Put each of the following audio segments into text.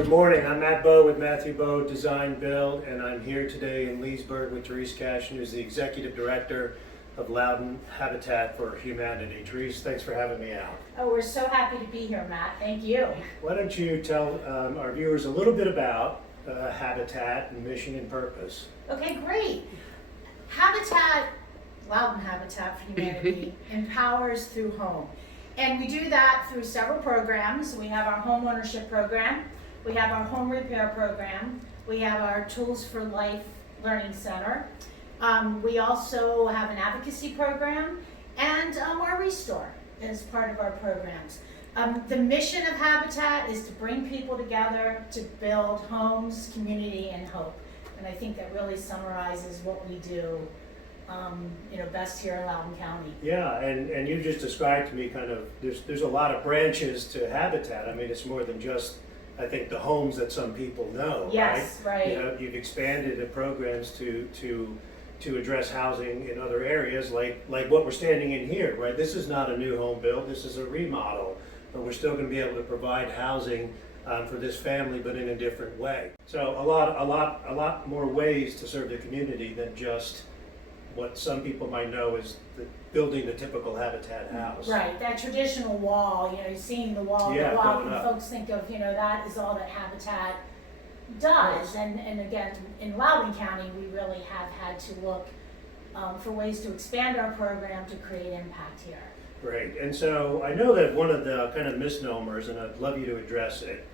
Good morning. I'm Matt Bowe with Matthew Bowe Design Build, and I'm here today in Leesburg with Therese Cashen, who's the Executive Director of Loudoun Habitat for Humanity. Therese, thanks for having me out. Oh, we're so happy to be here, Matt. Thank you. Why don't you tell our viewers a little bit about Habitat and mission and purpose? Okay, great. Loudoun Habitat for Humanity empowers through home. And we do that through several programs. We have our home ownership program. We have our home repair program. We have our Tools for Life Learning Center. We also have an advocacy program, and our Restore is part of our programs. The mission of Habitat is to bring people together to build homes, community, and hope. And I think that really summarizes what we do best here in Loudoun County. Yeah, and you just described to me kind of, there's a lot of branches to Habitat. I mean, it's more than just, I think, the homes that some people know, yes, right? You've expanded the programs to address housing in other areas, like what we're standing in here, right? This is not a new home build, this is a remodel, but we're still going to be able to provide housing for this family, but in a different way. So a lot more ways to serve the community than just what some people might know is building the typical Habitat house. Right, that traditional wall, seeing the wall Yeah, go up, going and up. folks think of, that is all that Habitat does. And again, in Loudoun County, we really have had to look for ways to expand our program to create impact here. Great, and so I know that one of the kind of misnomers, and I'd love you to address it,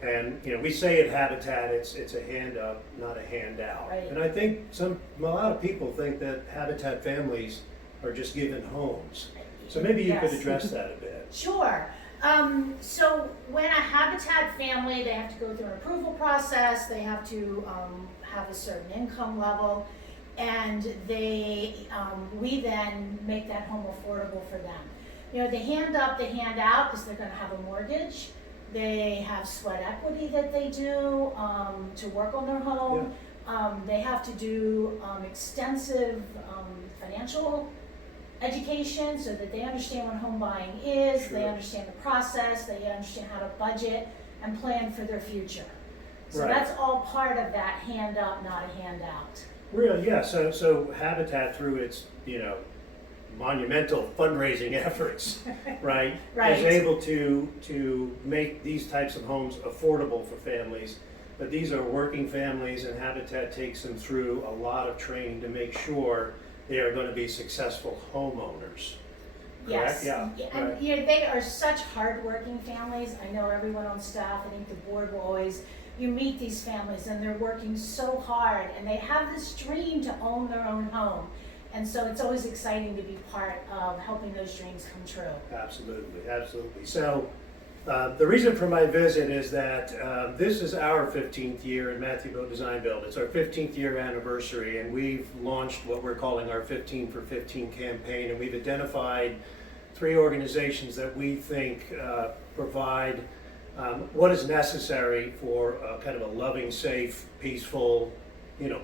and we say at Habitat it's a hand up, not a handout. Right. And I think a lot of people think that Habitat families are just given homes. So maybe you could Yes. address that a bit. Sure. So when a Habitat family, they have to go through an approval process, they have to have a certain income level, and we then make that home affordable for them. The hand up, the hand out is they're going to have a mortgage. They have sweat equity that they do to work on their home. Yeah. They have to do extensive financial education so that they understand what home buying is, Sure. They understand the process, they understand how to budget and plan for their future. So Right. that's all part of that hand up, not a handout. Really, yeah. So Habitat, through its monumental fundraising efforts, right, Right. is able to make these types of homes affordable for families. But these are working families, and Habitat takes them through a lot of training to make sure they are going to be successful homeowners. Correct? Yes, Yeah. and Right. they are such hardworking families. I know everyone on staff, I think the board will always, you meet these families and they're working so hard and they have this dream to own their own home. And so it's always exciting to be part of helping those dreams come true. Absolutely, absolutely. So the reason for my visit is that this is our 15th year in Matthew Bowe Design Build. It's our 15th year anniversary, and we've launched what we're calling our 15 for 15 campaign, and we've identified 3 organizations that we think provide what is necessary for kind of a loving, safe, peaceful,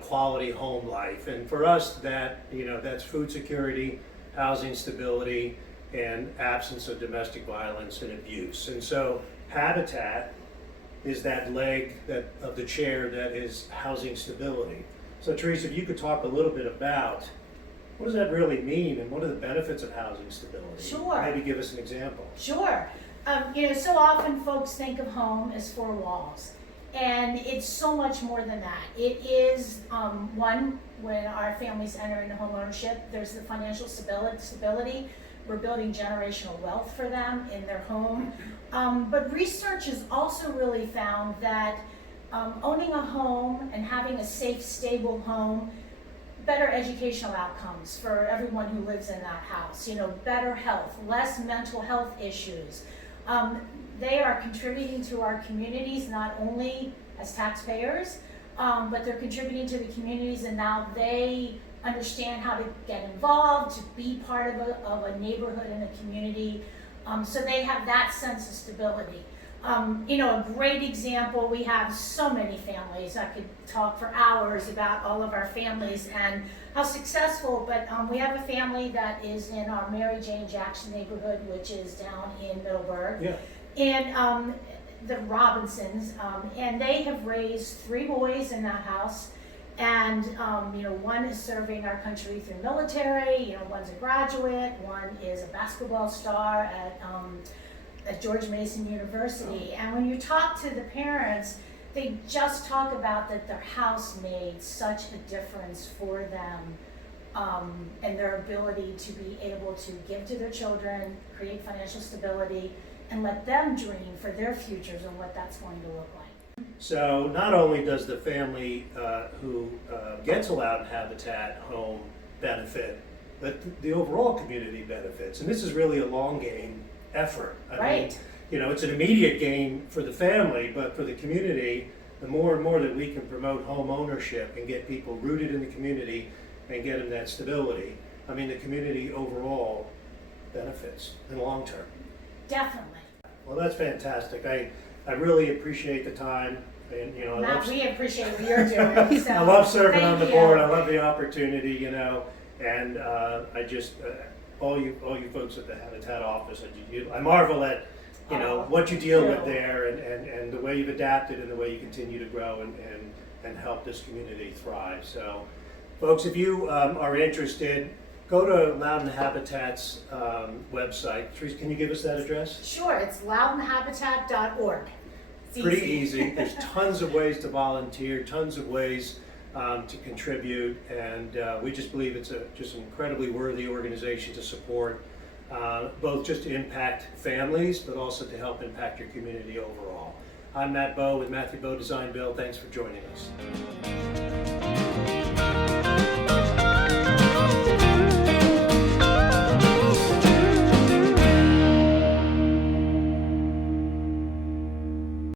quality home life. And for us, that's food security, housing stability, and absence of domestic violence and abuse. And so Habitat is that leg of the chair that is housing stability. So Therese, if you could talk a little bit about what does that really mean and what are the benefits of housing stability? Sure. Maybe give us an example. Sure. So often folks think of home as 4 walls. And it's so much more than that. It is, one, when our families enter into home ownership, there's the financial stability. We're building generational wealth for them in their home. But research has also really found that owning a home and having a safe, stable home, better educational outcomes for everyone who lives in that house, better health, less mental health issues. They are contributing to our communities not only as taxpayers, but they're contributing to the communities, and now they understand how to get involved, to be part of a neighborhood and a community. So they have that sense of stability. A great example, we have so many families. I could talk for hours about all of our families and how successful, but we have a family that is in our Mary Jane Jackson neighborhood, which is down in Middleburg. Yeah. And the Robinsons, and they have raised 3 boys in that house. And, one is serving our country through military, one's a graduate, one is a basketball star at George Mason University. And when you talk to the parents, they just talk about that their house made such a difference for them, and their ability to be able to give to their children, create financial stability, and let them dream for their futures and what that's going to look like. So not only does the family who gets a Loudoun Habitat home benefit, but the overall community benefits. And this is really a long game effort. I mean, it's an immediate gain for the family, but for the community, the more and more that we can promote home ownership and get people rooted in the community and get them that stability, I mean, the community overall benefits in the long term. Definitely. Well, that's fantastic. I really appreciate the time, and Matt, we appreciate what you're doing. So I love serving on the thank board. you. I love the opportunity, and I just all you folks at the Habitat office, I marvel at what you deal with there, and the way you've adapted and the way you continue to grow and help this community thrive. So, folks, if you are interested, go to Loudoun Habitat's website. Therese, can you give us that address? Sure, it's loudonhabitat.org. It's Pretty easy. There's tons of ways to volunteer, tons of ways to contribute, and we just believe it's just an incredibly worthy organization to support, both just to impact families, but also to help impact your community overall. I'm Matt Bowe with Matthew Bowe Design Build. Thanks for joining us.